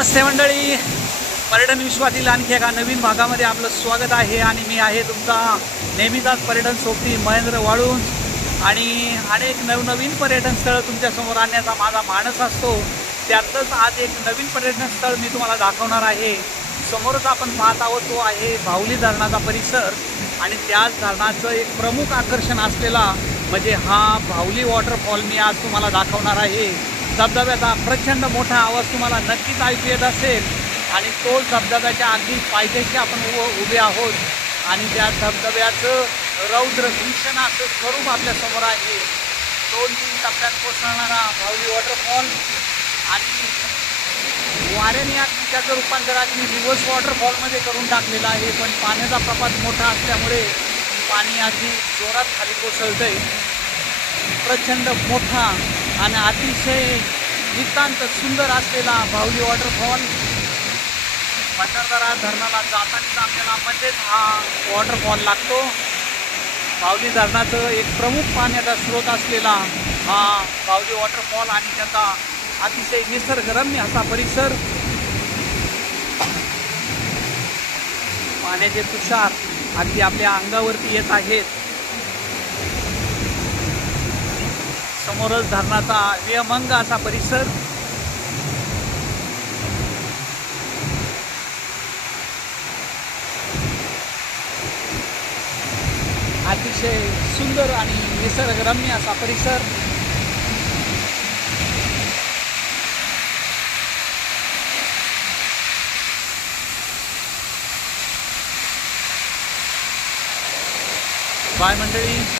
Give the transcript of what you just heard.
नमस्ते मंडळी, पर्यटन विश्वातील आणखी एका नवीन भागामध्ये आपलं स्वागत आहे. आणि मी आहे तुमचा नेहमीचाच पर्यटन सोबती महेंद्र वाळूंज. आणि अनेक नवनवीन पर्यटन स्थळं तुमच्यासमोर आणण्याचा माझा मानस असतो. त्यातच आज एक नवीन पर्यटन स्थळ मी तुम्हाला दाखवणार आहे. समोरच आपण पाहत आहोत तो आहे भावली धरणाचा परिसर. आणि त्याच धरणाचं एक प्रमुख आकर्षण असलेला म्हणजे हा भावली वॉटरफॉल मी आज तुम्हाला दाखवणार आहे. धबधब्याचा प्रचंड मोठा आवाज तुम्हाला नक्कीच ऐकू येत असेल. आणि तो धबधब्याच्या अगदी पायथ्याशी आपण उभे आहोत. आणि त्या धबधब्याचं रौद्र भीषण असं स्वरूप आपल्यासमोर आहे. 2-3 टप्प्यात कोसळणारा भावली वॉटरफॉल. आणि वाऱ्याने अगदी त्याचं रूपांतर अगदी रिव्हर्स वॉटरफॉलमध्ये करून टाकलेलं आहे. पण पाण्याचा प्रपात मोठा असल्यामुळे पाणी अगदी जोरात खाली कोसळतंय. प्रचंड मोठा आणि अतिशय नितांत सुंदर असलेला भावली वॉटरफॉल. भंडारदरा धरणाला जाताना आपल्याला मध्येच हा वॉटरफॉल लागतो. भावली धरणाचं एक प्रमुख पाण्याचा स्रोत असलेला हा भावली वॉटरफॉल आणि त्याचा अतिशय निसर्गरम्य असा परिसर. पाण्याचे तुषार अगदी आपल्या अंगावरती येत आहेत. समोरच धरणाचा विहंगम असा परिसर. अतिशय सुंदर आणि निसर्गरम्य असा परिसर. बाय मंडळी.